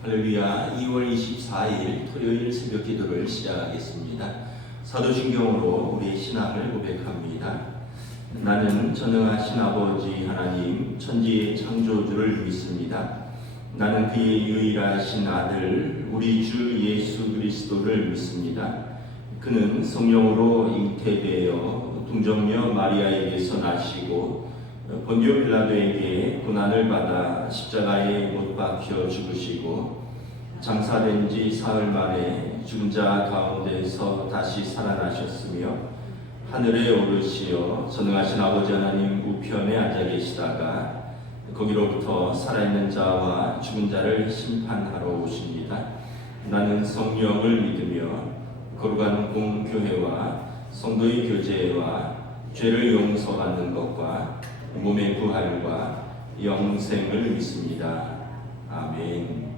할렐루야. 2월 24일 토요일 새벽 기도를 시작하겠습니다. 사도신경으로 우리의 신앙을 고백합니다. 나는 전능하신 아버지 하나님 천지의 창조주를 믿습니다. 나는 그의 유일하신 아들 우리 주 예수 그리스도를 믿습니다. 그는 성령으로 잉태되어 동정녀 마리아에게서 나시고 본디오 빌라도에게 고난을 받아 십자가에 못 박혀 죽으시고 장사된 지 사흘 만에 죽은 자 가운데서 다시 살아나셨으며 하늘에 오르시어 전능하신 아버지 하나님 우편에 앉아 계시다가 거기로부터 살아있는 자와 죽은 자를 심판하러 오십니다. 나는 성령을 믿으며 거룩한 공교회와 성도의 교제와 죄를 용서받는 것과 몸의 부활과 영생을 믿습니다. 아멘.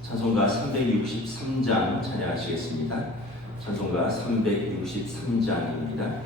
찬송가 363장 찬양하시겠습니다. 찬송가 363장입니다.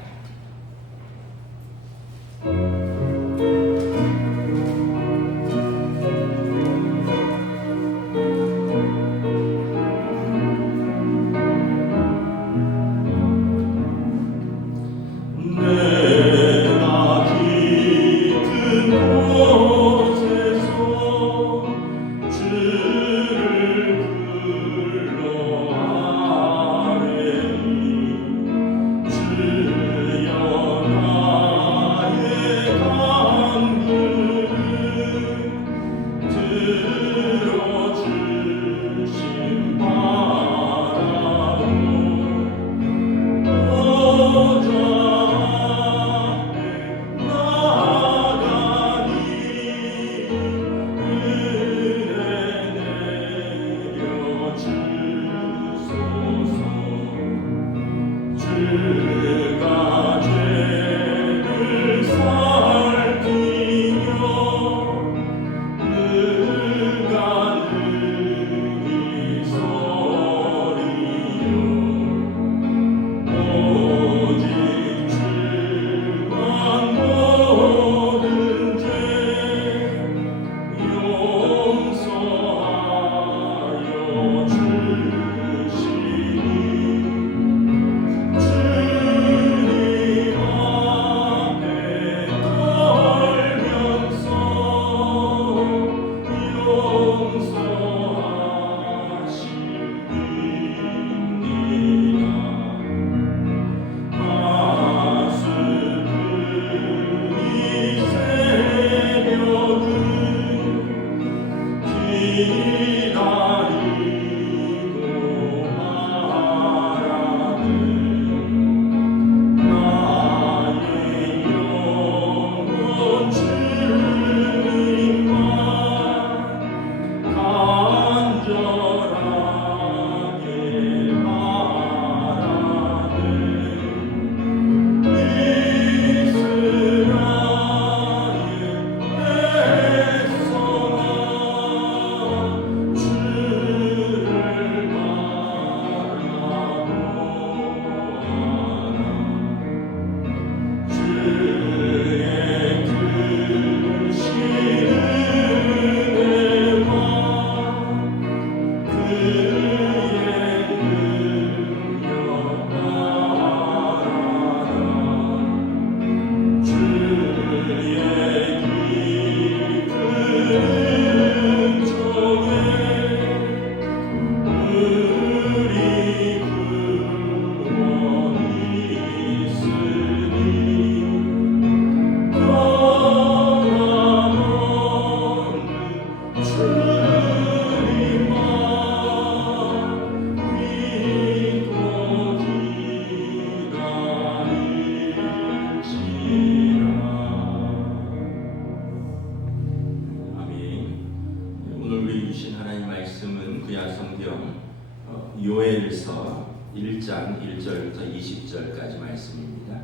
요엘서 1장 1절부터 20절까지 말씀입니다.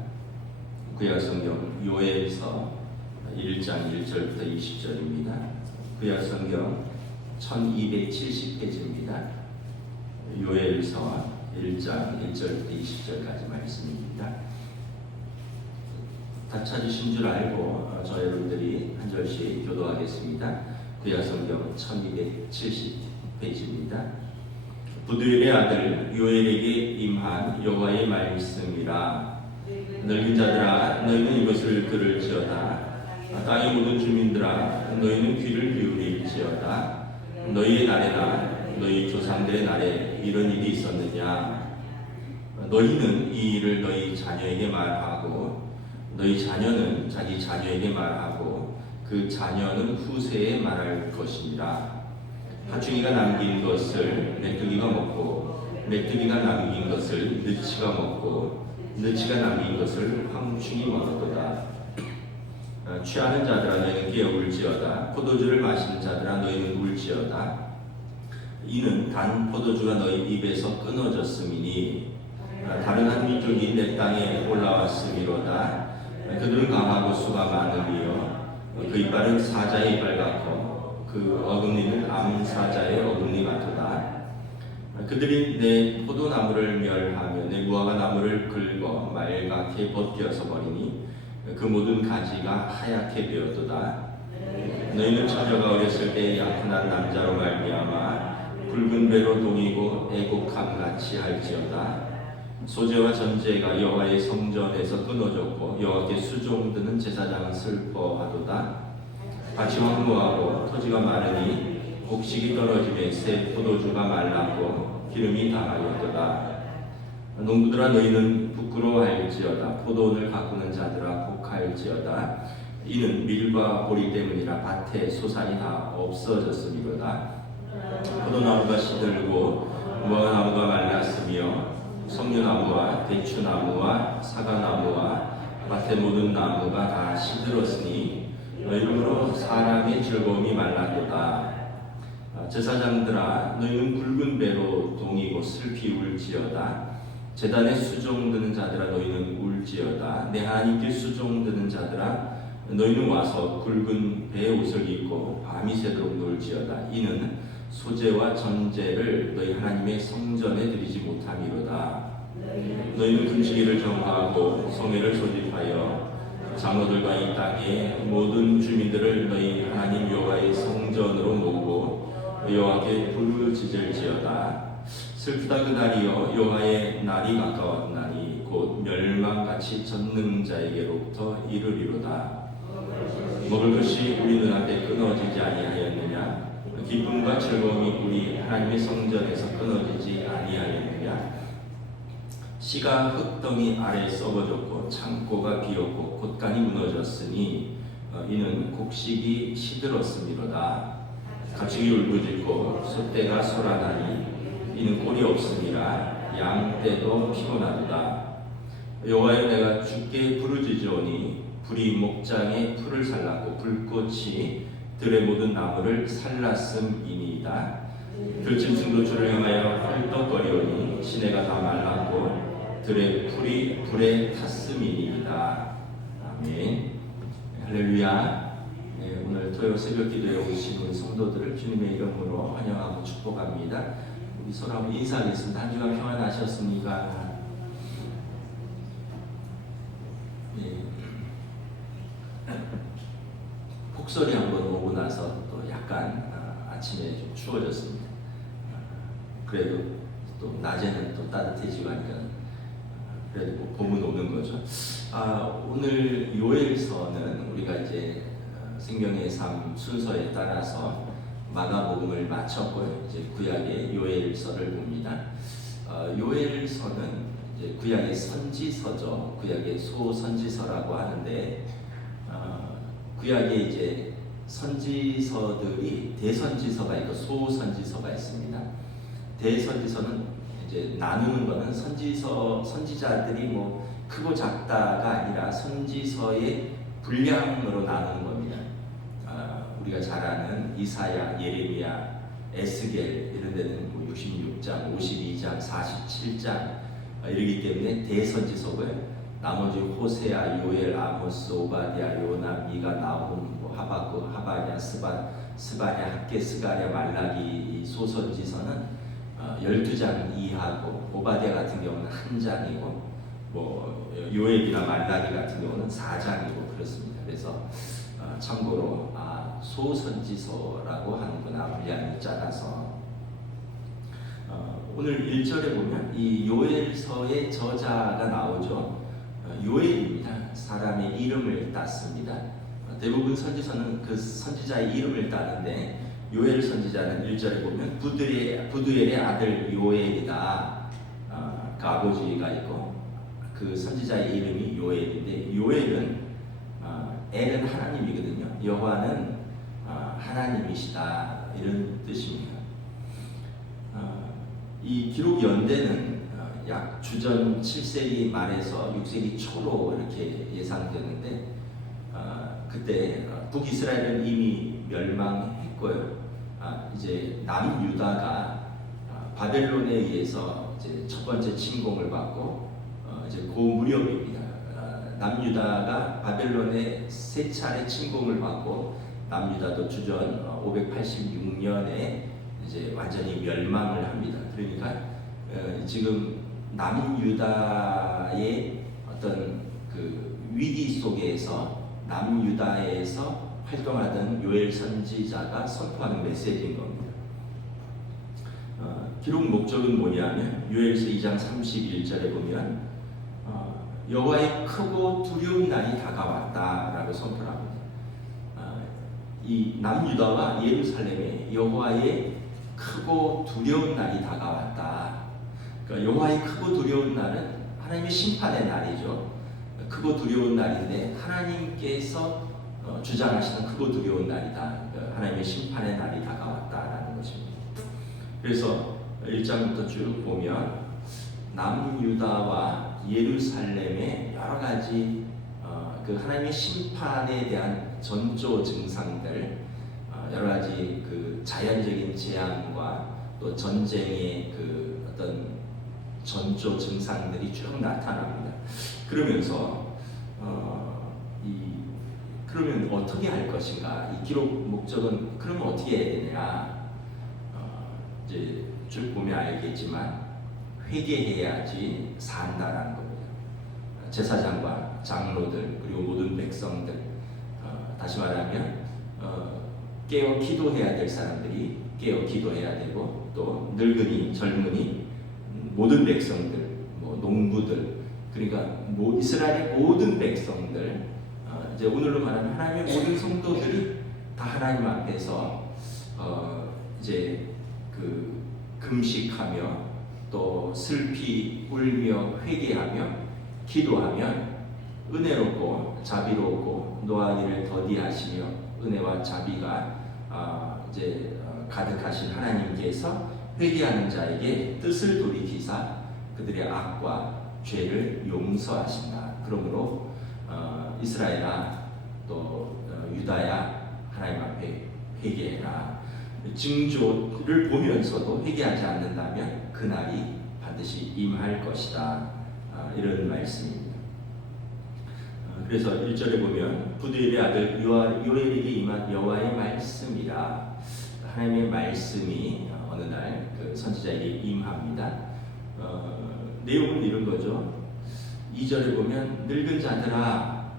구약 성경 요엘서 1장 1절부터 20절입니다. 구약 성경 1270페이지입니다. 요엘서 1장 1절부터 20절까지 말씀입니다. 다 찾으신 줄 알고 저 여러분들이 한 절씩 교도하겠습니다. 구약 성경 1270 페이지입니다. 부두엘의 아들 요엘에게 임한 여호와의 말씀이라. 늙은 자들아 너희는 이것을 들을지어다. 땅의 모든 주민들아 너희는 귀를 기울일지어다. 너희의 날에나 너희 조상들의 날에 이런 일이 있었느냐. 너희는 이 일을 너희 자녀에게 말하고 너희 자녀는 자기 자녀에게 말하고 그 자녀는 후세에 말할 것이니라. 하충이가 남긴 것을 메뚜기가 먹고 메뚜기가 남긴 것을 느치가 먹고 느치가 남긴 것을 황충이 먹었도다. 취하는 자들아 너희는 깨어울지어다. 포도주를 마시는 자들아 너희는 울지어다. 이는 단 포도주가 너희 입에서 끊어졌음이니 다른 한 민족이 내 땅에 올라왔음이로다. 그들은 강하고 수가 많으며 그 이빨은 사자의 이빨 같고 그 어금니는 암사자의 어금니 같도다. 그들이 내 포도나무를 멸하며 내 무화과 나무를 긁어 말갛게 벗겨서 버리니 그 모든 가지가 하얗게 되었도다. 너희는 처녀가 어렸을 때 약혼한 남자로 말미암아 굵은 배로 동이고 애곡함 같이 할지어다. 소재와 전제가 여호와의 성전에서 끊어졌고 여호와께 수종드는 제사장은 슬퍼하도다. 밭이 황무하고 토지가 마르니 곡식이 떨어지며 새 포도주가 말랐고 기름이 다하였도다. 농부들아 너희는 부끄러워할지어다. 포도원을 가꾸는 자들아 곡할지어다. 이는 밀과 보리 때문이라 밭에 소산이 다 없어졌음이로다. 포도나무가 시들고 무화과나무가 말랐으며 석류나무와 대추나무와 사과나무와 밭의 모든 나무가 다 시들었으니 이러므로 사람의 즐거움이 말랐도다. 제사장들아 너희는 굵은 배로 동이고 슬피 울지어다. 제단에 수종드는 자들아 너희는 울지어다. 내 하나님께 수종드는 자들아 너희는 와서 굵은 배 옷을 입고 밤이 새도록 놀지어다. 이는 소재와 전제를 너희 하나님의 성전에 드리지 못함이로다. 너희는 금식일을 정하고 성회를 소집하여 장로들과 이 땅의 모든 주민들을 너희 하나님 여호와의 성전으로 모으고 여호와께 부르짖을지어다. 슬프다 그 날이여 여호와의 날이 가까웠나니 곧 멸망같이 젖는 자에게로부터 이르리로다. 먹을 것이 우리 눈앞에 끊어지지 아니하였느냐. 기쁨과 즐거움이 우리 하나님의 성전에서 끊어지지 아니하였느냐. 씨가 흙덩이 아래에 썩어졌고 창고가 비었고 곳간이 무너졌으니 이는 곡식이 시들었음이로다. 가축이 울부짖고 소떼가 소란하니 이는 꼴이 없음이라. 양떼도 피곤하도다. 여호와여 내가 주께 부르짖으오니 불이 목장에 풀을 살랐고 불꽃이 들의 모든 나무를 살랐음이니이다. 들짐승도 주를 향하여 헐떡거리오니 시내가 다 말랐고 들의 풀이 불에 탔음이니이다. 아멘. 할렐루야. 네, 오늘 토요 새벽 기도에 오신 우리 성도들을 주님의 이름으로 환영하고 축복합니다. 우리 서로 한번 인사하겠습니다. 한 주간 평안하셨습니까? 네. 폭설이 한번 오고 나서 또 약간 아침에 좀 추워졌습니다. 그래도 또 낮에는 또 따뜻해지고 하니까 그래도 뭐 봄은 오는 거죠. 오늘 요엘서는 우리가 이제 생명의 삶 순서에 따라서 마가복음을 마쳤고요. 이제 구약의 요엘서를 봅니다. 요엘서는 이제 구약의 선지서죠. 구약의 소선지서라고 하는데 구약에 이제 선지서들이 대선지서가 있고 소선지서가 있습니다. 대선지서는 이제 나누는 거는 선지자들이 뭐 크고 작다가 아니라 선지서의 분량으로 나누는 겁니다. 우리가 잘 아는 이사야, 예레미야, 에스겔 이런 데는 66장, 52장, 47장 이러기 때문에 대선지서고요. 나머지 호세아, 요엘, 아모스, 오바댜, 요나, 미가, 나훔, 하박국, 하바냐, 스바냐, 학개, 스가랴, 말라기 이 소선지서는 12장 이하고 오바댜 같은 경우는 1장이고 뭐 요엘이나 말라기 같은 경우는 4장이고 그렇습니다. 그래서 참고로 소선지서라고 하는구나. 분량이 작아서 오늘 1절에 보면 이 요엘서의 저자가 나오죠. 요엘입니다. 사람의 이름을 땄습니다. 대부분 선지서는 그 선지자의 이름을 따는데 요엘 선지자는 1절에 보면 부두엘의 아들 요엘이다. 그 아버지가 있고 그 선지자의 이름이 요엘인데 요엘은 엘은 하나님이거든요. 여호와는 하나님이시다 이런 뜻입니다. 이 기록 연대는 약 주전 7세기 말에서 6세기 초로 이렇게 예상되는데 그때 북이스라엘은 이미 멸망했고요. 이제 남유다가 바벨론에 의해서 이제 첫 번째 침공을 받고 이제 그 무렵입니다. 남유다가 바벨론에 세 차례 침공을 받고 남유다도 주전 586년에 이제 완전히 멸망을 합니다. 그러니까 지금 남유다의 어떤 그 위기 속에서 남유다에서 활동하던 요엘 선지자가 선포하는 메시지인 겁니다. 기록 목적은 뭐냐면 요엘서 2장 31절에 보면 여호와의 크고 두려운 날이 다가왔다라고 선포합니다. 이 남유다와 예루살렘에 여호와의 크고 두려운 날이 다가왔다. 그러니까 여호와의 크고 두려운 날은 하나님의 심판의 날이죠. 크고 두려운 날인데 하나님께서 주장하시는 크고 두려운 날이다. 하나님의 심판의 날이 다가왔다라는 것입니다. 그래서 1장부터 쭉 보면 남유다와 예루살렘의 여러 가지 그 하나님의 심판에 대한 전조 증상들, 여러 가지 그 자연적인 재앙과 또 전쟁의 그 어떤 전조 증상들이 쭉 나타납니다. 그러면서 그러면 어떻게 할 것인가? 이 기록 목적은 그러면 어떻게 해야 되냐? 이제 쭉 보면 알겠지만 회개해야지 산다라는 겁니다. 제사장과 장로들 그리고 모든 백성들, 다시 말하면 깨어 기도해야 될 사람들이 깨어 기도해야 되고 또 늙은이, 젊은이, 모든 백성들, 농부들, 그러니까 이스라엘의 모든 백성들, 이제 오늘로 말하면 하나님의 모든 성도들이 다 하나님 앞에서 이제 그 금식하며 또 슬피 울며 회개하며 기도하면 은혜롭고 자비롭고 노하기를 더디하시며 은혜와 자비가 이제 가득하신 하나님께서 회개하는 자에게 뜻을 돌이키사 그들의 악과 죄를 용서하신다. 그러므로 이스라엘아 또 유다야 하나님 앞에 회개해라. 징조를 보면서도 회개하지 않는다면 그날이 반드시 임할 것이다. 이런 말씀입니다. 그래서 1절에 보면 부두엘의 아들 요엘에게 임한 여호와의 말씀이라. 하나님의 말씀이 어느 날 그 선지자에게 임합니다. 내용은 이런 거죠. 2절에 보면 늙은 자들아,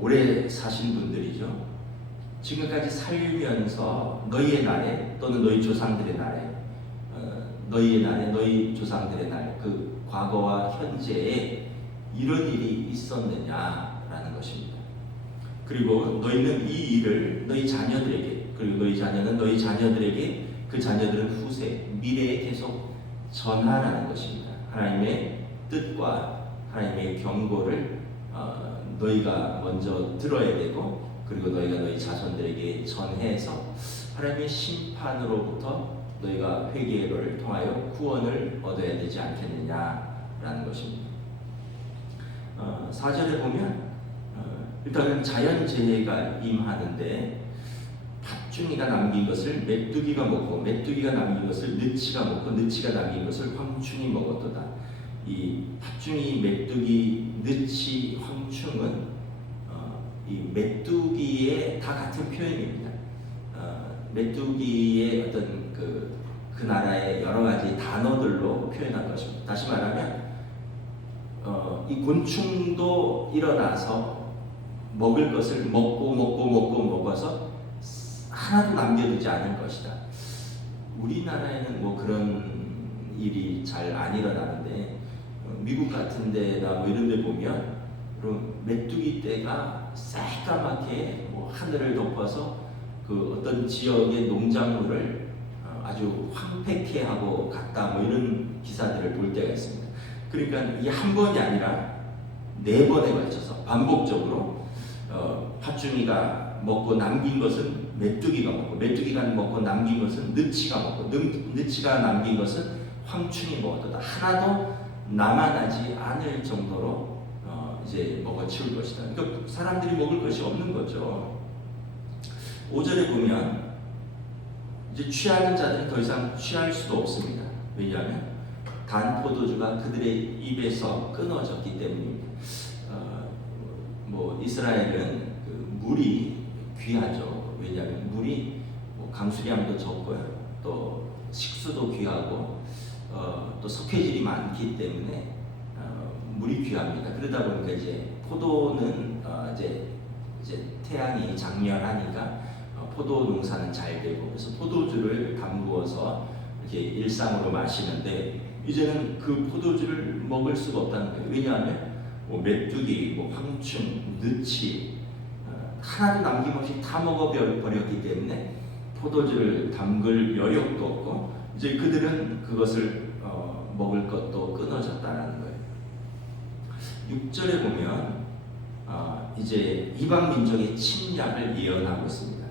오래 사신 분들이죠. 지금까지 살면서 너희의 날에 또는 너희 조상들의 날에 너희의 날에 너희 조상들의 날, 그 과거와 현재에 이런 일이 있었느냐라는 것입니다. 그리고 너희는 이 일을 너희 자녀들에게, 그리고 너희 자녀는 너희 자녀들에게, 그 자녀들은 후세, 미래에 계속 전하라는 것입니다. 하나님의 뜻과 하나님의 경고를 너희가 먼저 들어야 되고, 그리고 너희가 너희 자손들에게 전해서 하나님의 심판으로부터 너희가 회개를 통하여 구원을 얻어야 되지 않겠느냐라는 것입니다. 4절에 보면 일단은 자연재해가 임하는데 팥중이가 남긴 것을 메뚜기가 먹고 메뚜기가 남긴 것을 느치가 먹고 느치가 남긴 것을 황충이 먹었도다. 이 팥중이, 메뚜기, 느치, 황충은 이 메뚜기의 다 같은 표현입니다. 메뚜기의 어떤 그 나라의 여러 가지 단어들로 표현한 것입니다. 다시 말하면 이 곤충도 일어나서 먹을 것을 먹어서 하나도 남겨두지 않을 것이다. 우리나라에는 뭐 그런 일이 잘 안 일어나는데 미국 같은 데나 뭐 이런 데 보면 그런 메뚜기 떼가 새까맣게 뭐 하늘을 덮어서 그 어떤 지역의 농작물을 아주 황폐케 하고 갔다 뭐 이런 기사들을 볼 때가 있습니다. 그러니까 이게 한 번이 아니라 4번에 걸쳐서 반복적으로 팥중이가 먹고 남긴 것은 메뚜기가 먹고, 메뚜기가 먹고 남긴 것은 느치가 먹고, 느치가 남긴 것은 황충이 먹었다. 하나도 남아나지 않을 정도로 이제 먹어치울 것이다. 그러니까 사람들이 먹을 것이 없는 거죠. 5절에 보면 이제 취하는 자들은 더 이상 취할 수도 없습니다. 왜냐하면 단 포도주가 그들의 입에서 끊어졌기 때문입니다. 뭐 이스라엘은 그 물이 귀하죠. 왜냐하면 물이 뭐 강수량도 적고요, 또 식수도 귀하고 또 석회질이 많기 때문에 물이 귀합니다. 그러다 보니까 이제 포도는 이제 태양이 장렬하니까 포도 농사는 잘 되고, 그래서 포도주를 담그어서 이렇게 일상으로 마시는데 이제는 그 포도주를 먹을 수가 없다는 거예요. 왜냐하면 뭐 메뚜기, 뭐 황충, 느치 하나도 남김없이 다 먹어버렸기 때문에 포도주를 담글 여력도 없고 이제 그들은 그것을 먹을 것도 끊어졌다는 거예요. 6절에 보면 이제 이방 민족의 침략을 예언하고 있습니다.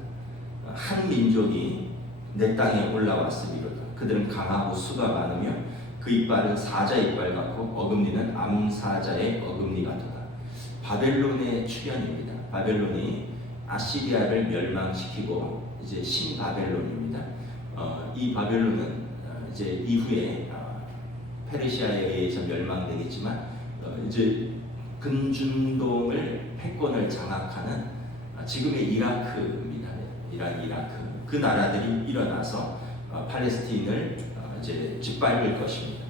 한 민족이 내 땅에 올라왔으리로다. 그들은 강하고 수가 많으며 그 이빨은 사자 이빨 같고 어금니는 암사자의 어금니 같도다. 바벨론의 출현입니다. 바벨론이 아시리아를 멸망시키고 이제 신바벨론입니다. 이 바벨론은 이제 이후에 페르시아에 의해서 멸망되겠지만 이제 근중동을 패권을 장악하는 지금의 이라크입니다. 이라크 그 나라들이 일어나서 팔레스틴을 이제 짓밟을 것입니다.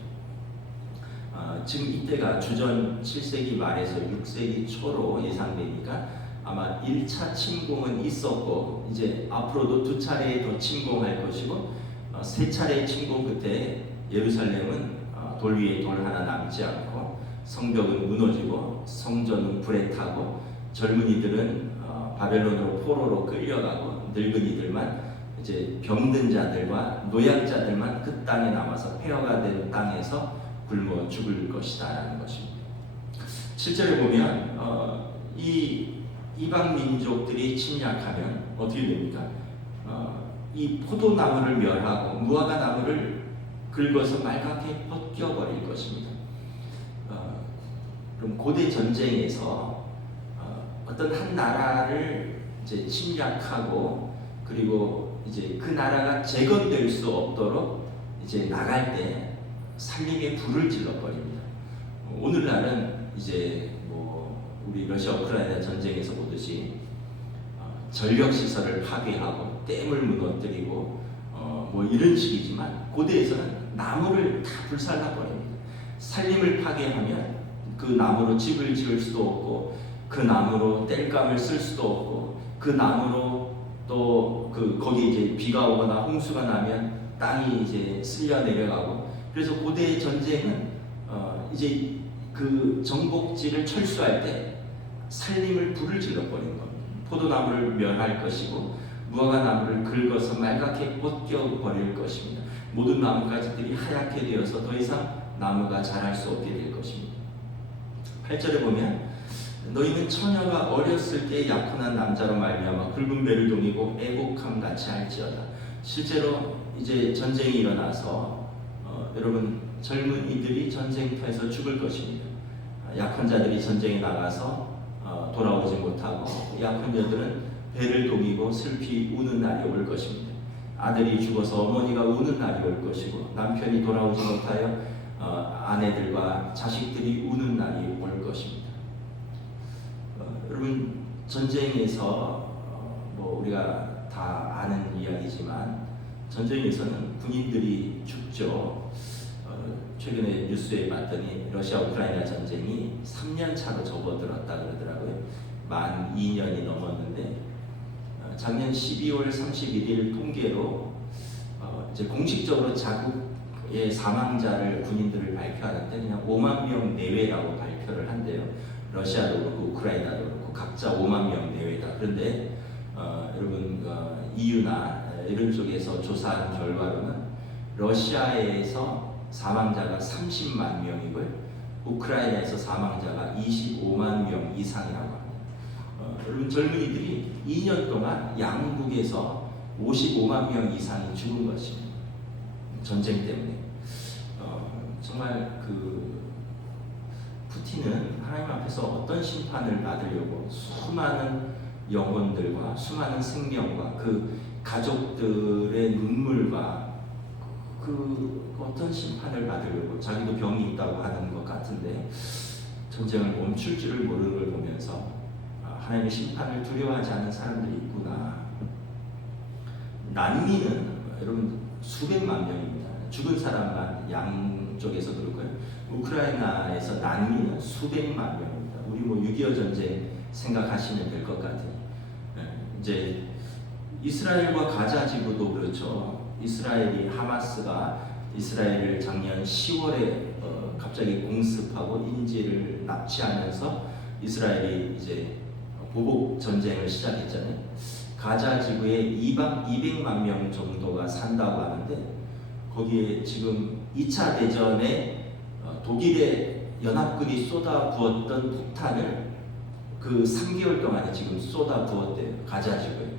지금 이때가 주전 7세기 말에서 6세기 초로 예상되니까 아마 1차 침공은 있었고 이제 앞으로도 2차례 더 침공할 것이고 3차례 침공 끝에 예루살렘은 돌 위에 돌 하나 남지 않고 성벽은 무너지고 성전은 불에 타고 젊은이들은 바벨론으로 포로로 끌려가고 늙은이들만 이제 병든 자들과 노약자들만 그 땅에 남아서 폐허가 된 땅에서 굶어 죽을 것이다라는 것입니다. 7절에 보면 이 이방 민족들이 침략하면 어떻게 됩니까? 이 포도나무를 멸하고 무화과 나무를 긁어서 말갛게 벗겨버릴 것입니다. 그럼 고대 전쟁에서 어떤 한 나라를 이제 침략하고 그리고 이제 그 나라가 재건될 수 없도록 이제 나갈 때 살림에 불을 질러버립니다. 오늘날은 이제 뭐 우리 러시아 우크라이나 전쟁에서 보듯이 전력 시설을 파괴하고 댐을 무너뜨리고 뭐 이런 식이지만 고대에서는 나무를 다 불살라 버립니다. 살림을 파괴하면 그 나무로 집을 지을 수도 없고 그 나무로 땔감을 쓸 수도 없고 그 나무로 또 거기 이제 비가 오거나 홍수가 나면 땅이 이제 쓸려 내려가고, 그래서 고대의 전쟁은 이제 그 정복지를 철수할 때 살림을 불을 질러버린 겁니다. 포도나무를 멸할 것이고 무화과 나무를 긁어서 말갛게 벗겨버릴 것입니다. 모든 나뭇가지들이 하얗게 되어서 더 이상 나무가 자랄 수 없게 될 것입니다. 8절에 보면 너희는 처녀가 어렸을 때 약혼한 남자로 말미암아 굵은 배를 동이고 애곡함 같이 할지어다. 실제로 이제 전쟁이 일어나서 여러분 젊은이들이 전쟁터에서 죽을 것입니다. 약혼자들이 전쟁에 나가서 돌아오지 못하고 약혼자들은 배를 동이고 슬피 우는 날이 올 것입니다. 아들이 죽어서 어머니가 우는 날이 올 것이고 남편이 돌아오지 못하여 아내들과 자식들이 우는 날이 올 것입니다. 여러분 전쟁에서 뭐 우리가 다 아는 이야기지만 전쟁에서는 군인들이 죽죠. 최근에 뉴스에 봤더니 러시아 우크라이나 전쟁이 3년 차로 접어들었다 그러더라고요. 만 2년이 넘었는데 작년 12월 31일 통계로 이제 공식적으로 자국 사망자를 군인들을 발표하는데 그냥 5만 명 내외라고 발표를 한대요. 러시아도 그렇고 우크라이나도 그렇고 각자 5만 명 내외다. 그런데 여러분 EU나 이런 쪽에서 조사한 결과로는 러시아에서 사망자가 30만 명이고요. 우크라이나에서 사망자가 25만 명 이상이라고 합니다. 여러분 젊은이들이 2년 동안 양국에서 55만 명 이상이 죽은 것입니다. 전쟁 때문에. 정말 푸틴은 하나님 앞에서 어떤 심판을 받으려고 수많은 영혼들과 수많은 생명과 그 가족들의 눈물과 어떤 심판을 받으려고 자기도 병이 있다고 하는 것 같은데 전쟁을 멈출 줄을 모르는 걸 보면서 하나님의 심판을 두려워하지 않는 사람들이 있구나. 난민은 여러분 수백만 명입니다. 죽은 사람만 양쪽에서 그렇고요. 우크라이나에서 난민은 수백만 명입니다. 우리 6.25 전쟁 생각하시면 될 것 같아요. 이제 이스라엘과 가자 지구도 그렇죠. 하마스가 이스라엘을 작년 10월에 갑자기 공습하고 인질을 납치하면서 이스라엘이 이제 보복 전쟁을 시작했잖아요. 가자 지구에 200만 명 정도가 산다고 하는데 거기에 지금 2차 대전에 독일의 연합군이 쏟아부었던 폭탄을 그 3개월 동안에 지금 쏟아부었대요. 가자 지구에.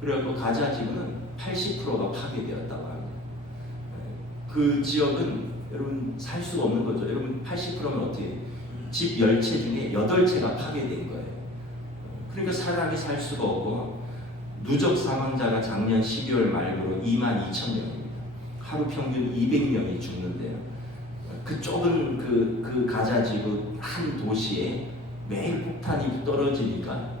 그래서 가자 지구는 80%가 파괴되었다고 합니다. 그 지역은 여러분 살 수가 없는 거죠. 여러분 80%면 어떻게 해요? 집 10채 중에 8채가 파괴된 거예요. 그러니까 사람이 살 수가 없고 누적 사망자가 작년 12월 말고로 22,000명입니다. 하루 평균 200명이 죽는데요. 그 좁은 그 가자 지구 한 도시에 매일 폭탄이 떨어지니까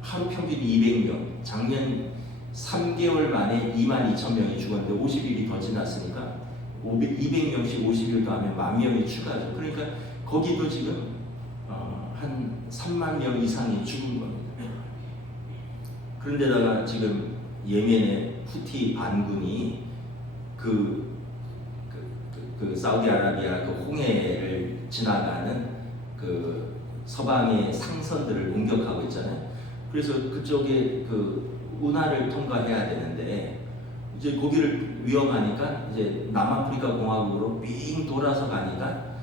하루 평균 200명, 작년 3개월 만에 22,000명이 죽었는데 50일이 더 지났으니까 200명씩 50일 더하면 10,000명이 추가죠. 그러니까 거기도 지금 한 3만 명 이상이 죽은 겁니다. 그런데다가 지금 예멘의 후티 반군이 그 사우디아라비아 그 홍해를 지나가는 그 서방의 상선들을 공격하고 있잖아요. 그래서 그쪽에 운하를 통과해야 되는데 이제 거기를 위험하니까 이제 남아프리카 공화국으로 삥 돌아서 가니까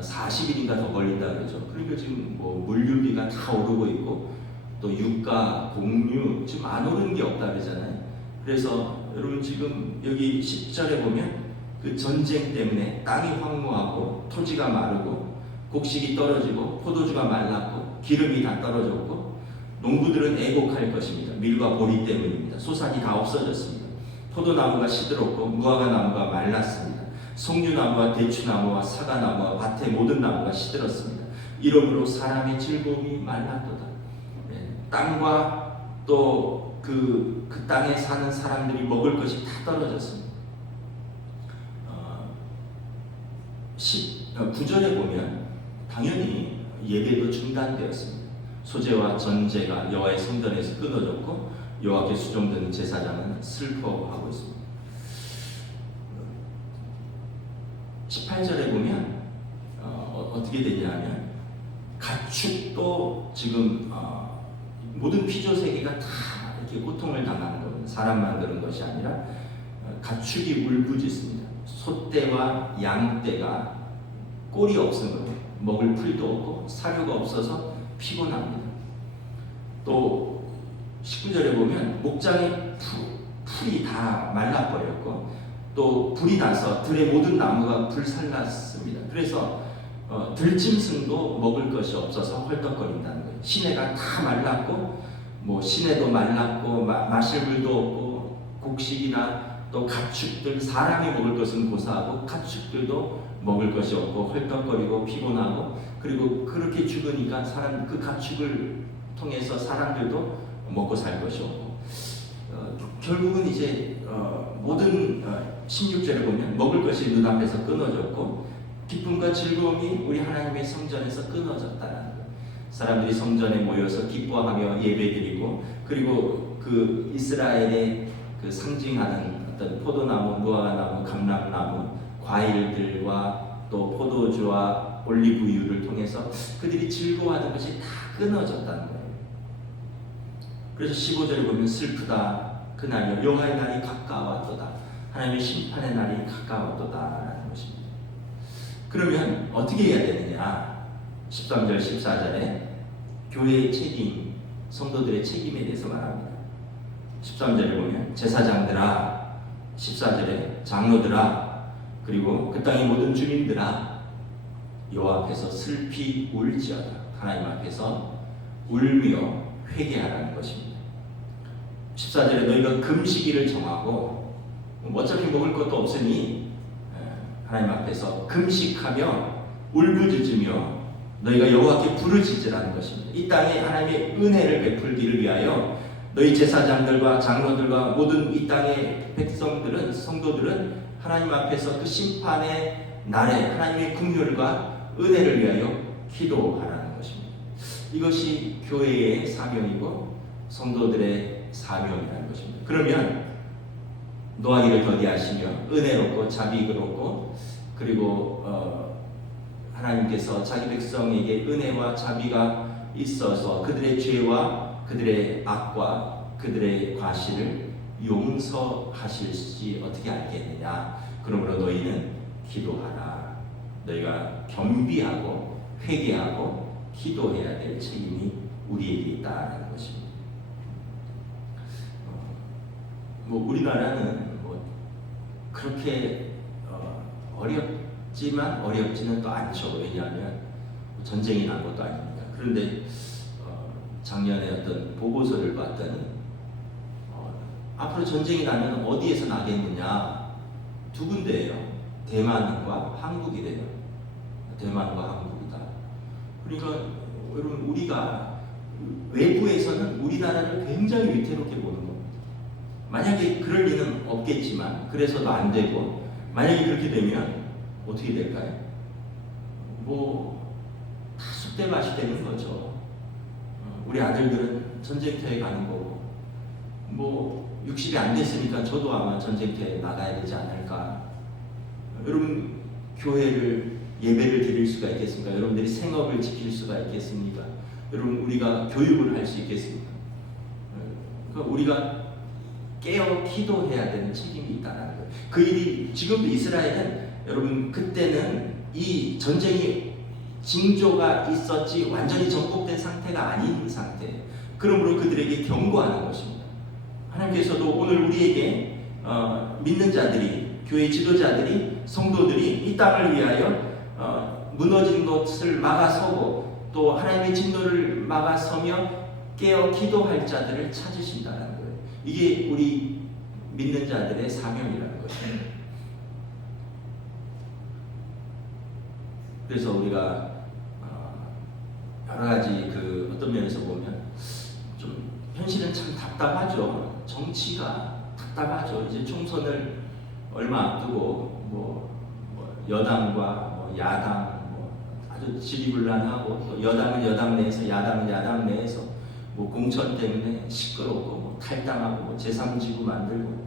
40일인가 더 걸린다 그러죠. 그러니까 지금 물류비가 다 오르고 있고 또 유가, 공유 지금 안 오르는 게 없다 그러잖아요. 그래서 여러분 지금 여기 10절에 보면 그 전쟁 때문에 땅이 황무하고 토지가 마르고 곡식이 떨어지고 포도주가 말랐고 기름이 다 떨어졌고 농부들은 애곡할 것입니다. 밀과 보리 때문입니다. 소산이 다 없어졌습니다. 포도나무가 시들었고 무화과 나무가 말랐습니다. 송유나무와 대추나무와 사과나무와 밭의 모든 나무가 시들었습니다. 이러므로 사람의 즐거움이 말랐도다. 땅과 또 그 땅에 사는 사람들이 먹을 것이 다 떨어졌습니다. 9절에 보면 당연히 예배도 중단되었습니다. 소제와 전제가 여호와의 성전에서 끊어졌고 여호와께 수종되는 제사장은 슬퍼하고 있습니다. 18절에 보면 어떻게 되냐면 가축도 지금 모든 피조 세계가 다 이렇게 고통을 당하는 겁니다. 사람만 그런 것이 아니라 가축이 울부짖습니다. 소떼와 양떼가 꼴이 없은 거예요. 먹을 풀도 없고 사료가 없어서 피곤합니다. 또 19절에 보면 목장의 풀이 다 말라버렸고 또 불이 나서 들의 모든 나무가 불살랐습니다. 그래서 들짐승도 먹을 것이 없어서 헐떡거린다는 거예요. 시내가 다 말랐고 시내도 말랐고 마실 물도 없고 곡식이나 또 가축들 사람이 먹을 것은 고사하고 가축들도 먹을 것이 없고 헐떡거리고 피곤하고 그리고 그렇게 죽으니까 그 가축을 통해서 사람들도 먹고 살 것이 없고 결국은 이제 모든 16절에 보면 먹을 것이 눈앞에서 끊어졌고 기쁨과 즐거움이 우리 하나님의 성전에서 끊어졌다는 거예요. 사람들이 성전에 모여서 기뻐하며 예배드리고 그리고 그 이스라엘의 그 상징하는 어떤 포도나무, 무화과나무, 감람나무, 과일들과 또 포도주와 올리브유를 통해서 그들이 즐거워하던 것이 다 끊어졌다는 거예요. 그래서 15절에 보면 슬프다. 그날이요 여호와의 날이 가까웠도다. 하나님의 심판의 날이 가까웠도다라는 것입니다. 그러면 어떻게 해야 되느냐? 13절 14절에 교회의 책임, 성도들의 책임에 대해서 말합니다. 13절에 보면 제사장들아, 14절에 장로들아, 그리고 그 땅의 모든 주민들아, 여호와 앞에서 슬피 울지어다. 하나님 앞에서 울며 회개하라는 것입니다. 14절에 너희가 금식일을 정하고 어차피 먹을 것도 없으니 하나님 앞에서 금식하며 울부짖으며 너희가 여호와께 부르짖으라는 것입니다. 이 땅에 하나님의 은혜를 베풀기를 위하여 너희 제사장들과 장로들과 모든 이 땅의 백성들은, 성도들은 하나님 앞에서 그 심판의 날에 하나님의 긍휼과 은혜를 위하여 기도하라는 것입니다. 이것이 교회의 사명이고 성도들의 사명이라는 것입니다. 그러면 노하기를 더디하시며 은혜롭고 자비롭고 그리고 하나님께서 자기 백성에게 은혜와 자비가 있어서 그들의 죄와 그들의 악과 그들의 과실을 용서하실지 어떻게 알겠느냐? 그러므로 너희는 기도하라. 너희가 겸비하고 회개하고 기도해야 될 책임이 우리에게 있다는 것입니다. 우리나라는 그렇게 어렵지만 어렵지는 또 않죠. 왜냐하면 전쟁이 난 것도 아닙니다. 그런데 작년에 어떤 보고서를 봤더니 앞으로 전쟁이 나면 어디에서 나겠느냐? 두 군데예요. 대만과 한국이래요. 대만과 한국이다. 그러니까 여러분 우리가 외부에서는 우리나라를 굉장히 위태롭게 보는 겁니다. 만약에 그럴 리는 없겠지만 그래서도 안 되고 만약에 그렇게 되면 어떻게 될까요? 다 쑥대밭이 되는 거죠. 우리 아들들은 전쟁터에 가는 거고 60이 안 됐으니까 저도 아마 전쟁터에 나가야 되지 않을까. 여러분 교회를 예배를 드릴 수가 있겠습니까? 여러분들이 생업을 지킬 수가 있겠습니까? 여러분 우리가 교육을 할 수 있겠습니까? 그러니까 우리가 깨어 기도해야 되는 책임이 있다는 거예요. 그 일이 지금도 이스라엘은 여러분 그때는 이 전쟁이 징조가 있었지 완전히 정복된 상태가 아닌 상태. 그러므로 그들에게 경고하는 것입니다. 하나님께서도 오늘 우리에게 믿는 자들이, 교회 지도자들이, 성도들이 이 땅을 위하여 무너진 것을 막아서고 또 하나님의 진노를 막아서며 깨어 기도할 자들을 찾으신다는 거예요. 이게 우리 믿는 자들의 사명이라는 것입니다. 그래서 우리가 여러 가지 어떤 면에서 보면 좀 현실은 참 답답하죠. 정치가 답답하죠. 이제 총선을 얼마 앞두고 여당과 야당 아주 지리불란하고 또 여당은 여당 내에서 야당은 야당 내에서 공천 때문에 시끄럽고 탈당하고 제3지구 만들고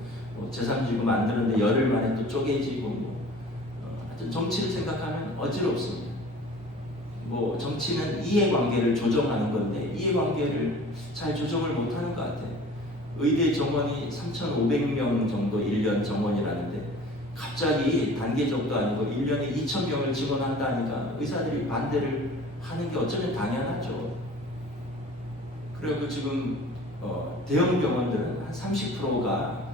제3지구 만드는데 열흘 만에 또 쪼개지고 정치를 생각하면 어지럽습니다. 정치는 이해관계를 조정하는 건데 이해관계를 잘 조정을 못하는 것 같아요. 의대 정원이 3,500명 정도 1년 정원이라는데 갑자기 단계적도 아니고 1년에 2,000명을 지원한다니까 의사들이 반대를 하는 게 어쩌면 당연하죠. 그리고 지금 대형 병원들은 한 30%가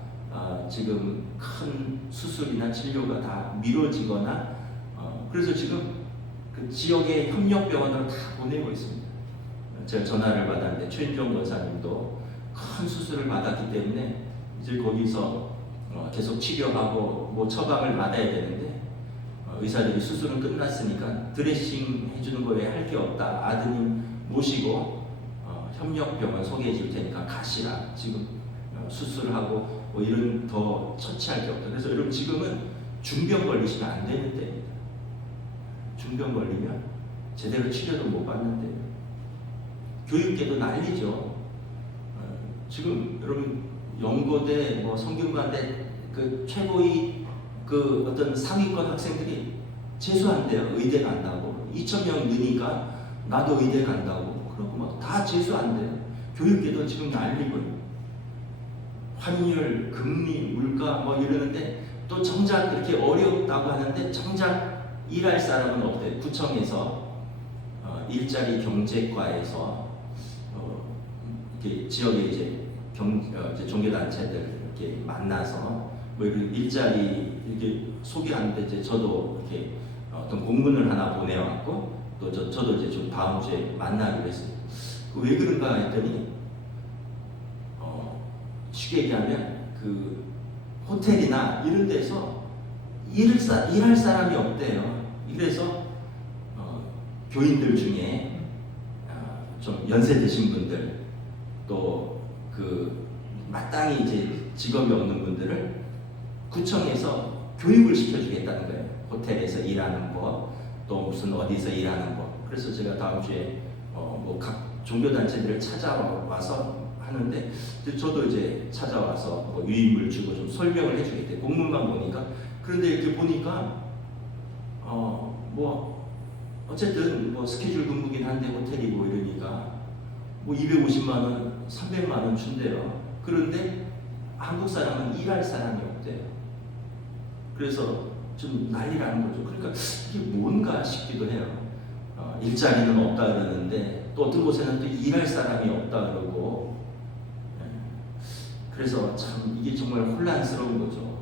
지금 큰 수술이나 진료가 다 미뤄지거나 그래서 지금 그 지역의 협력병원으로 다 보내고 있습니다. 제가 전화를 받았는데 최인종 권사님도 큰 수술을 받았기 때문에 이제 거기서 계속 치료하고 처방을 받아야 되는데 의사들이 수술은 끝났으니까 드레싱 해주는 거 외에 할 게 없다. 아드님 모시고 협력병원 소개해 줄 테니까 가시라. 지금 수술하고 이런 더 처치할 게 없다. 그래서 여러분 지금은 중병 걸리시면 안 되는 때입니다. 중병 걸리면 제대로 치료도 못 받는데 교육계도 난리죠. 지금 여러분 연고대 성균관대 그 최고의 그 어떤 상위권 학생들이 재수한대요. 의대 간다고. 2,000명 느니까 나도 의대 간다고. 그러고 막 다 재수한대요. 교육계도 지금 난리고요. 환율, 금리, 물가 뭐 이러는데 또 정작 그렇게 어렵다고 하는데 정작 일할 사람은 없대요. 구청에서 일자리 경제과에서 이렇게 지역에 이제 종교단체들 이렇게 만나서 뭐 이런 일자리 이렇게 소개하는데 이제 저도 이렇게 어떤 공문을 하나 보내왔고 또 저도 이제 좀 다음 주에 만나기로 했어요. 왜 그런가 했더니 쉽게 얘기하면 그 호텔이나 이런 데서 일할 사람이 없대요. 그래서 교인들 중에 좀 연세 드신 분들 또 그 마땅히 이제 직업이 없는 분들을 구청에서 교육을 시켜주겠다는 거예요. 호텔에서 일하는 법, 또 무슨 어디서 일하는 법. 그래서 제가 다음 주에 뭐 각 종교단체들을 찾아와서 하는데 저도 이제 찾아와서 뭐 유인물 주고 좀 설명을 해주겠대. 공문만 보니까. 그런데 이렇게 보니까 뭐 어쨌든 뭐 스케줄 근무긴 한데 호텔이고 이러니까 뭐 250만 원, 300만 원 준대요. 그런데 한국 사람은 일할 사람이 없대요. 그래서 좀 난리라는 거죠. 그러니까 이게 뭔가 싶기도 해요. 일자리는 없다 그러는데 또 어떤 곳에는 또 일할 사람이 없다 그러고. 그래서 참 이게 정말 혼란스러운 거죠.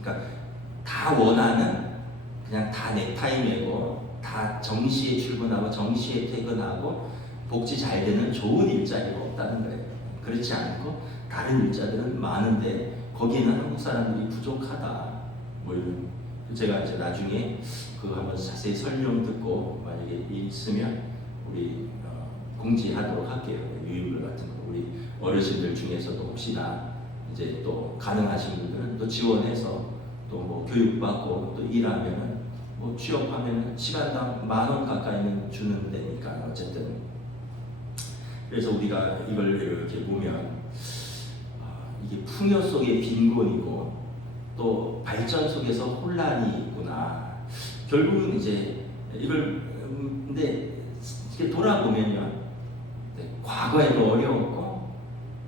그러니까 다 원하는 그냥 다 넥타이 매고 다 정시에 출근하고 정시에 퇴근하고 복지 잘 되는 좋은 일자리가 없다는 거예요. 그렇지 않고 다른 일자들은 많은데 거기는 한국 사람들이 부족하다. 뭐 이런 제가 이제 나중에 그거 한번 자세히 설명 듣고 만약에 있으면 우리 공지하도록 할게요. 유인물 같은 거 우리 어르신들 중에서도 혹시나 이제 또 가능하신 분들은 또 지원해서 또 뭐 교육받고 또 일하면은 뭐 취업하면은 시간당 10,000원 가까이는 주는 데니까 어쨌든. 그래서 우리가 이걸 이렇게 보면 이게 풍요 속의 빈곤이고 또 발전 속에서 혼란이 있구나. 결국은 이제 이걸 근데 이렇게 돌아보면요, 과거에도 어려웠고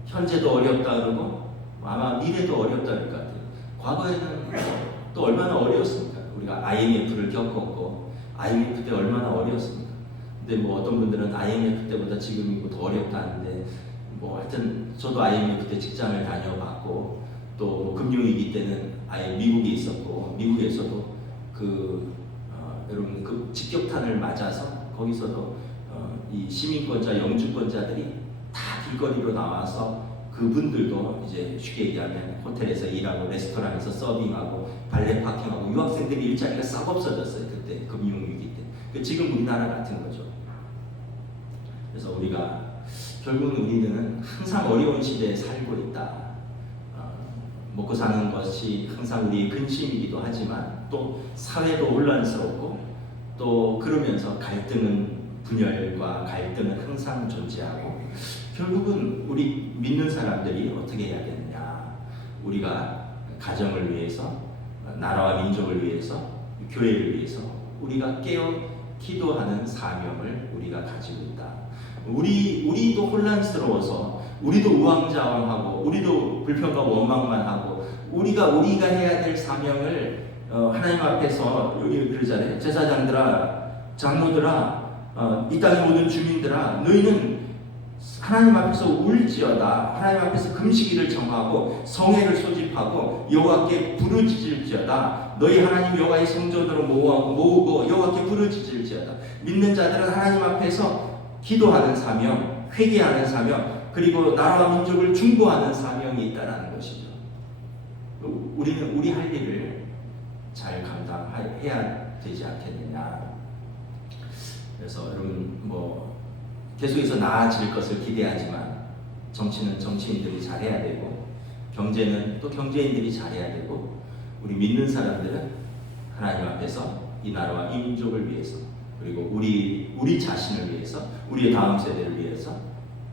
현재도 어렵다 그러고 아마 미래도 어렵다 그럴 것 같아요. 과거에는 또 얼마나 어려웠습니까? 우리가 IMF를 겪었고 IMF 때 얼마나 어려웠습니까? 근데 뭐 어떤 분들은 IMF 때보다 지금이 더 어렵다는데 뭐 하여튼 저도 IMF 때 직장을 다녀봤고 또 금융위기 때는 아예 미국에 있었고 미국에서도 여러분 그 직격탄을 맞아서 거기서도 이 시민권자 영주권자들이 다 길거리로 나와서 그분들도 이제 쉽게 얘기하면 호텔에서 일하고 레스토랑에서 서빙하고 발레 파킹하고 유학생들이 일자리가 싹 없어졌어요. 그때 금융위기 때. 지금 우리나라 같은 거죠. 그래서 우리가 결국은 우리는 항상 어려운 시대에 살고 있다. 먹고 사는 것이 항상 우리의 근심이기도 하지만 또 사회도 혼란스럽고 또 그러면서 분열과 갈등은 항상 존재하고 결국은 우리 믿는 사람들이 어떻게 해야 되느냐. 우리가 가정을 위해서 나라와 민족을 위해서 교회를 위해서 우리가 깨어 기도하는 사명을 우리가 가지고 있다. 우리도 혼란스러워서 우리도 우왕좌왕하고 우리도 불평과 원망만 하고 우리가 해야 될 사명을 하나님 앞에서 여기 그러잖아요. 제사장들아, 장로들아, 이 땅의 모든 주민들아, 너희는 하나님 앞에서 울지어다. 하나님 앞에서 금식일을 정하고 성회를 소집하고 여호와께 부르짖을지어다. 너희 하나님 여호와의 성전으로 모으고 여호와께 부르짖을지어다. 믿는 자들은 하나님 앞에서 기도하는 사명, 회개하는 사명, 그리고 나라와 민족을 중보하는 사명이 있다는 것이죠. 우리는 우리 할 일을 잘 감당해야 되지 않겠느냐. 그래서 여러분 뭐 계속해서 나아질 것을 기대하지만 정치는 정치인들이 잘해야 되고 경제는 또 경제인들이 잘해야 되고 우리 믿는 사람들은 하나님 앞에서 이 나라와 이 민족을 위해서 그리고 우리 자신을 위해서 우리의 다음 세대를 위해서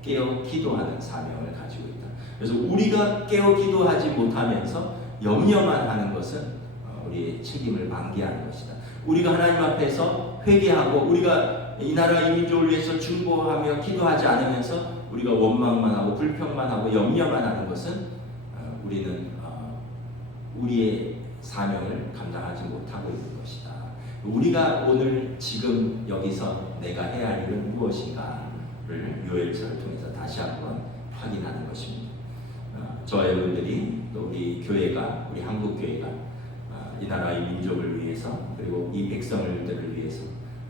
깨어 기도하는 사명을 가지고 있다. 그래서 우리가 깨어 기도하지 못하면서 염려만 하는 것은 우리의 책임을 방기하는 것이다. 우리가 하나님 앞에서 회개하고 우리가 이 나라 이 민족을 위해서 중보하며 기도하지 않으면서 우리가 원망만 하고 불평만 하고 염려만 하는 것은 우리는 우리의 사명을 감당하지 못하고 있는 것이다. 우리가 오늘 지금 여기서 내가 해야 할 일은 무엇인가를 요엘서를 통해서 다시 한번 확인하는 것입니다. 저와 여러분들이 또 우리 교회가, 우리 한국교회가 이 나라 이 민족을 위해서 그리고 이 백성들을 위해서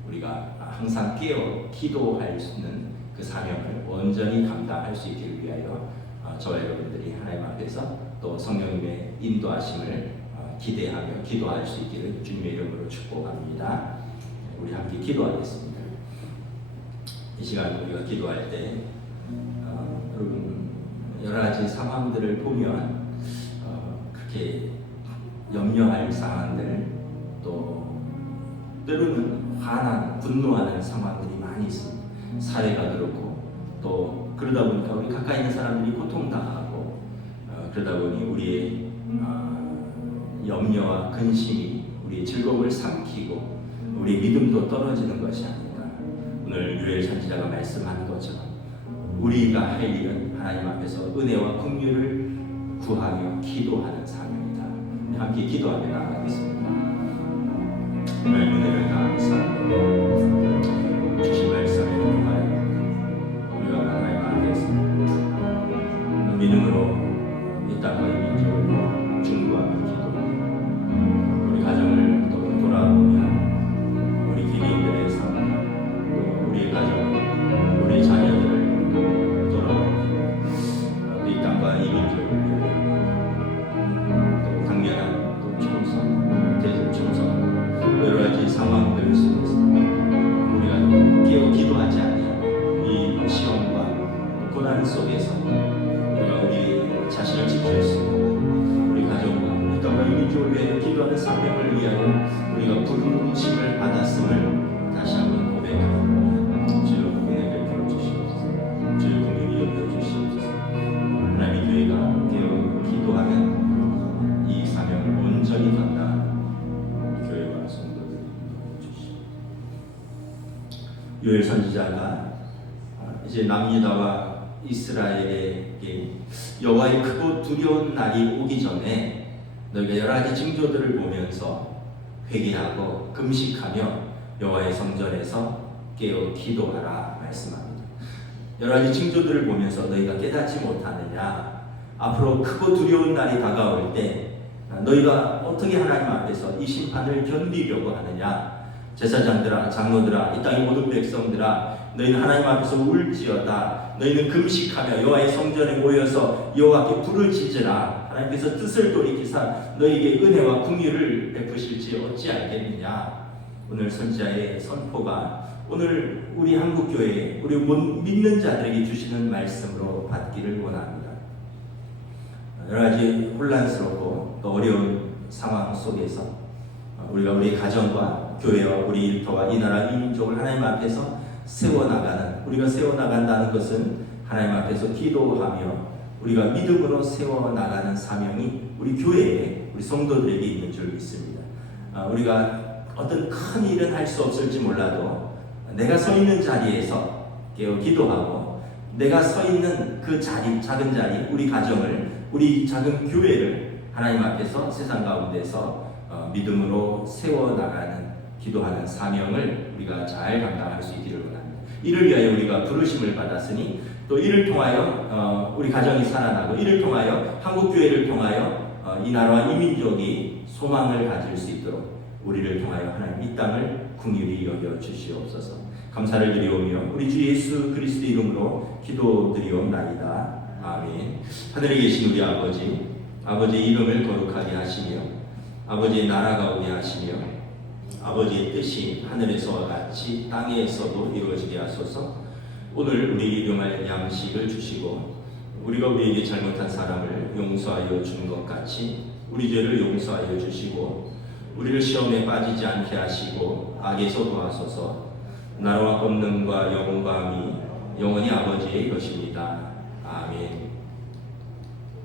우리가 항상 깨어 기도할 수 있는 그 사명을 온전히 감당할 수 있기를 위하여 저와 여러분들이 하나님 앞에서 또 성령님의 인도하심을 기대하며 기도할 수 있기를 주님의 이름으로 축복합니다. 우리 함께 기도하겠습니다. 이 시간 우리가 기도할 때 여러분 여러 가지 상황들을 보면 그렇게 염려할 상황들, 또 때로는 화나는, 분노하는 상황들이 많이 있습니다. 사회가 그렇고 또 그러다 보니까 우리 가까이 있는 사람들이 고통당하고 그러다 보니 우리의 염려와 근심이 우리의 즐거움을 삼키고 우리 믿음도 떨어지는 것이 아닌가. 오늘 요엘 선지자가 말씀한 것처럼 우리가 할 일은 하나님 앞에서 은혜와 긍휼을 구하며 기도하는 사명이다. 함께 기도하며 나아가겠습니다. 오늘 은혜를 감사합니다. 주신 말씀에 통하여 우리가 하나님 앞에서 믿음으로 이 땅과 이 민족을 중보하며 기도하며 우리 가정을 또 돌아보면 우리 기대인들의 삶, 또 우리의 가정, 우리 자녀들을 돌아보며 이 땅과 이 민족을 또 강렬한 또 총선, 대중 총선 여러 가지 상황들 속에서 우리가 깨어 기도하지 않는 이 시험과 고난 속에서 우리가 우리 자신을 지킬 수 있고 우리 가정과 이 땅과 이 민족을 위해 기도하는 사명을 위하여 우리가 부르심을 받았음을 다시 한번 고백하고 주여 은혜 베풀어 주시옵소서. 주여 긍휼히 여겨 주시옵소서. 하나님의 교회가 깨어 기도하는 이 사명을 온전히 감당하는 교회와 성도들을 주시옵소서. 요엘 선지자가 이제 남유다와 이스라엘에게 여호와의 크고 두려운 날이 오기 전에 너희가 여러 가지 징조들을 보면서 회개하고 금식하며 여호와의 성전에서 깨어 기도하라 말씀합니다. 여러 가지 징조들을 보면서 너희가 깨닫지 못하느냐, 앞으로 크고 두려운 날이 다가올 때 너희가 어떻게 하나님 앞에서 이 심판을 견디려고 하느냐. 제사장들아, 장로들아, 이 땅의 모든 백성들아, 너희는 하나님 앞에서 울지어다. 너희는 금식하며 여호와의 성전에 모여서 여호와께 불을 지으라. 하나님께서 뜻을 돌이키사 너희에게 은혜와 긍휼을 베푸실지 어찌 알겠느냐. 오늘 선지자의 선포가 오늘 우리 한국교회, 우리 믿는 자들에게 주시는 말씀으로 받기를 원합니다. 여러 가지 혼란스럽고 또 어려운 상황 속에서 우리가 우리 가정과 교회와 우리 일터와 이 나라 이 민족을 하나님 앞에서 세워나가는, 우리가 세워나간다는 것은 하나님 앞에서 기도하며 우리가 믿음으로 세워나가는 사명이 우리 교회에, 우리 성도들에게 있는 줄 믿습니다. 우리가 어떤 큰 일은 할 수 없을지 몰라도 내가 서 있는 자리에서 깨어 기도하고 내가 서 있는 그 자리, 작은 자리, 우리 가정을, 우리 작은 교회를 하나님 앞에서 세상 가운데서 믿음으로 세워나가는 기도하는 사명을 우리가 잘 감당할 수 있기를 원합니다. 이를 위하여 우리가 부르심을 받았으니 또 이를 통하여 우리 가정이 살아나고 이를 통하여 한국교회를 통하여 이 나라와 이 민족이 소망을 가질 수 있도록 우리를 통하여 하나님 이 땅을 긍휼히 여겨 주시옵소서. 감사를 드리오며 우리 주 예수 그리스도 이름으로 기도드리옵나이다. 아멘. 하늘에 계신 우리 아버지, 아버지의 이름을 거룩하게 하시며 아버지의 나라가 오게 하시며 아버지의 뜻이 하늘에서와 같이 땅에서도 이루어지게 하소서. 오늘 우리 일용할 양식을 주시고 우리가 우리에게 잘못한 사람을 용서하여 준 것 같이 우리 죄를 용서하여 주시고 우리를 시험에 빠지지 않게 하시고 악에서 도와소서. 나라와 권능과 영광이 영원히 아버지의 것입니다. 아멘.